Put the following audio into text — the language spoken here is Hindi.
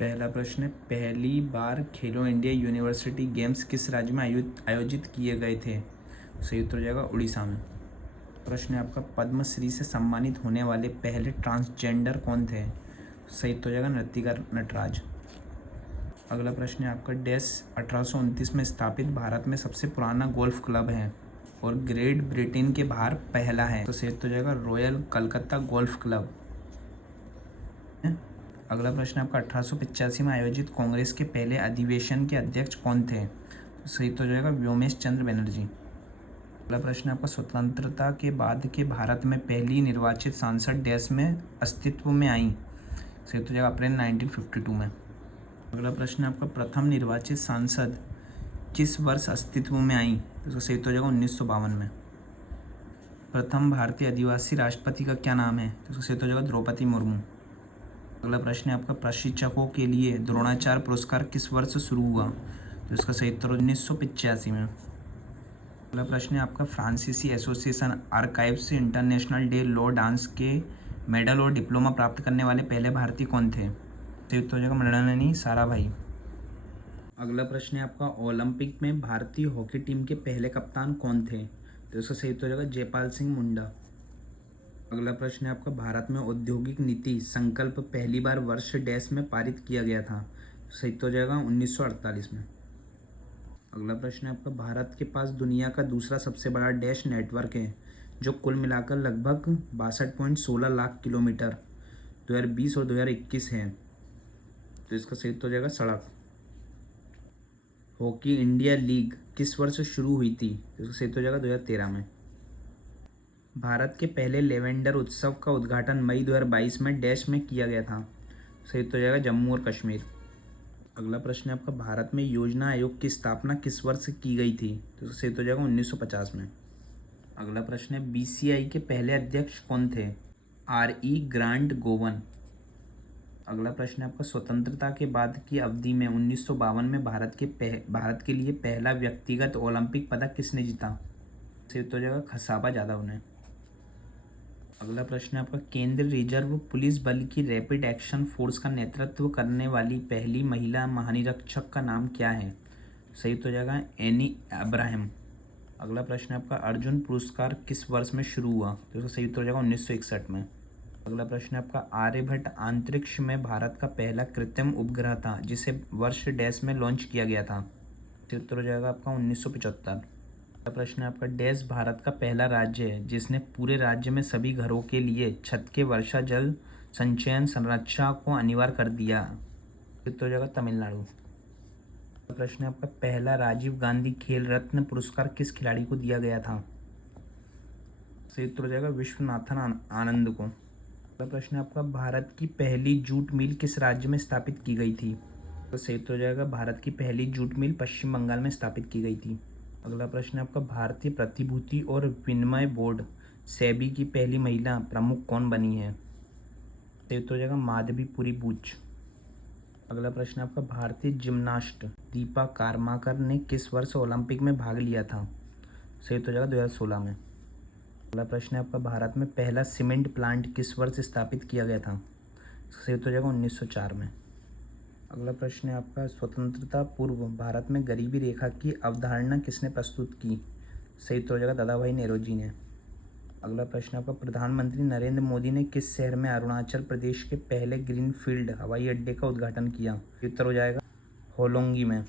पहला प्रश्न है, पहली बार खेलो इंडिया यूनिवर्सिटी गेम्स किस राज्य में आयोजित किए गए थे? सही उत्तर हो जाएगा उड़ीसा में। प्रश्न है आपका, पद्मश्री से सम्मानित होने वाले पहले ट्रांसजेंडर कौन थे? सही उत्तर हो जाएगा नृत्यकार नटराज। अगला प्रश्न है आपका, डैश 1829 में स्थापित भारत में सबसे पुराना गोल्फ क्लब है और ग्रेट ब्रिटेन के बाहर पहला है? तो सही उत्तर हो जाएगा रॉयल कलकत्ता गोल्फ क्लब। अगला प्रश्न आपका, 1885 में आयोजित कांग्रेस के पहले अधिवेशन के अध्यक्ष कौन थे? तो सही तो हो जाएगा व्योमेश चंद्र बनर्जी। अगला प्रश्न आपका, स्वतंत्रता के बाद के भारत में पहली निर्वाचित सांसद डैश में अस्तित्व में आई? सही तो हो जाएगा अप्रैल 1952 में। अगला प्रश्न आपका, प्रथम निर्वाचित सांसद किस वर्ष अस्तित्व में आई? तो सही तो हो जाएगा 1952 में। प्रथम भारतीय आदिवासी राष्ट्रपति का क्या नाम है? तो सही तो हो जाएगा द्रौपदी मुर्मू। अगला प्रश्न है आपका, प्रशिक्षकों के लिए द्रोणाचार्य पुरस्कार किस वर्ष शुरू हुआ? तो इसका सही उत्तर 1985 में। अगला प्रश्न है आपका, फ्रांसीसी association archives international day law dance के मेडल और डिप्लोमा प्राप्त करने वाले पहले भारतीय कौन थे? सही उत्तर हो जाएगा मृणालिनी साराभाई। अगला प्रश्न है आपका, ओलंपिक में भारतीय हॉकी टीम के पहले कप्तान कौन थे? तो इसका सही उत्तर हो जाएगा जयपाल सिंह मुंडा। अगला प्रश्न है आपका, भारत में औद्योगिक नीति संकल्प पहली बार वर्ष डैश में पारित किया गया था? सही तो हो जाएगा 1948 में। अगला प्रश्न है आपका, भारत के पास दुनिया का दूसरा सबसे बड़ा डैश नेटवर्क है जो कुल मिलाकर लगभग 62.16 लाख किलोमीटर 2020 और 2021 है? तो इसका सही तो हो जाएगा सड़क। हॉकी इंडिया लीग किस वर्ष शुरू हुई थी? तो इसका सही तो हो जाएगा 2013 में। भारत के पहले लेवेंडर उत्सव का उद्घाटन मई 2022 में डैश में किया गया था? सही तो हो जाएगा जम्मू और कश्मीर। अगला प्रश्न है आपका, भारत में योजना आयोग की स्थापना किस वर्ष की गई थी? तो सही तो हो जाएगा 1950 में। अगला प्रश्न है, बीसीआई के पहले अध्यक्ष कौन थे? RE grant Goan. अगला प्रश्न है आपका, स्वतंत्रता के बाद की अवधि में 1952 में भारत के लिए पहला व्यक्तिगत ओलंपिक पदक किसने जीता? सही तो हो जाएगा खसाबा जाधव ने। अगला प्रश्न है आपका, केंद्रीय रिजर्व पुलिस बल की रैपिड एक्शन फोर्स का नेतृत्व करने वाली पहली महिला महानिरीक्षक का नाम क्या है? सही तो हो जाएगा एनी अब्राहम। अगला प्रश्न है आपका, अर्जुन पुरस्कार किस वर्ष में शुरू हुआ? तो इसका सही उत्तर हो जाएगा 1961 में। अगला प्रश्न है आपका, आर्यभट्ट अंतरिक्ष में भारत का पहला कृत्रिम उपग्रह था जिसे वर्ष डैश में लॉन्च किया गया था? सही उत्तर हो जाएगा आपका 1975। प्रश्न है आपका, डैश भारत का पहला राज्य है जिसने पूरे राज्य में सभी घरों के लिए छत के वर्षा जल संचयन संरचना को अनिवार्य कर दिया? तो हो जाएगा तमिलनाडु। प्रश्न है आपका, पहला राजीव गांधी खेल रत्न पुरस्कार किस खिलाड़ी को दिया गया था? सही उत्तर हो जाएगा विश्वनाथन आनंद को। प्रश्न है आपका, भारत की पहली जूट मिल किस राज्य में स्थापित की गई थी? तो सही उत्तर हो जाएगा भारत की पहली जूट मिल पश्चिम बंगाल में स्थापित की गई थी। अगला प्रश्न है आपका, भारतीय प्रतिभूति और विनिमय बोर्ड सेबी की पहली महिला प्रमुख कौन बनी है? सही उत्तर हो जाएगा माधवीपुरी बूच। अगला प्रश्न है आपका, भारतीय जिम्नास्ट दीपा कारमाकर ने किस वर्ष ओलंपिक में भाग लिया था? सही उत्तर हो जाएगा 2016 में। अगला प्रश्न है आपका, भारत में पहला सीमेंट प्लांट किस वर्ष स्थापित किया गया था? सही उत्तर हो जाएगा 1904 में। अगला प्रश्न है आपका, स्वतंत्रता पूर्व भारत में गरीबी रेखा की अवधारणा किसने प्रस्तुत की? सही उत्तर हो जाएगा दादा भाई नेहरू ने। अगला प्रश्न आपका, प्रधानमंत्री नरेंद्र मोदी ने किस शहर में अरुणाचल प्रदेश के पहले ग्रीनफील्ड हवाई अड्डे का उद्घाटन किया? उत्तर हो जाएगा होलोंगी में।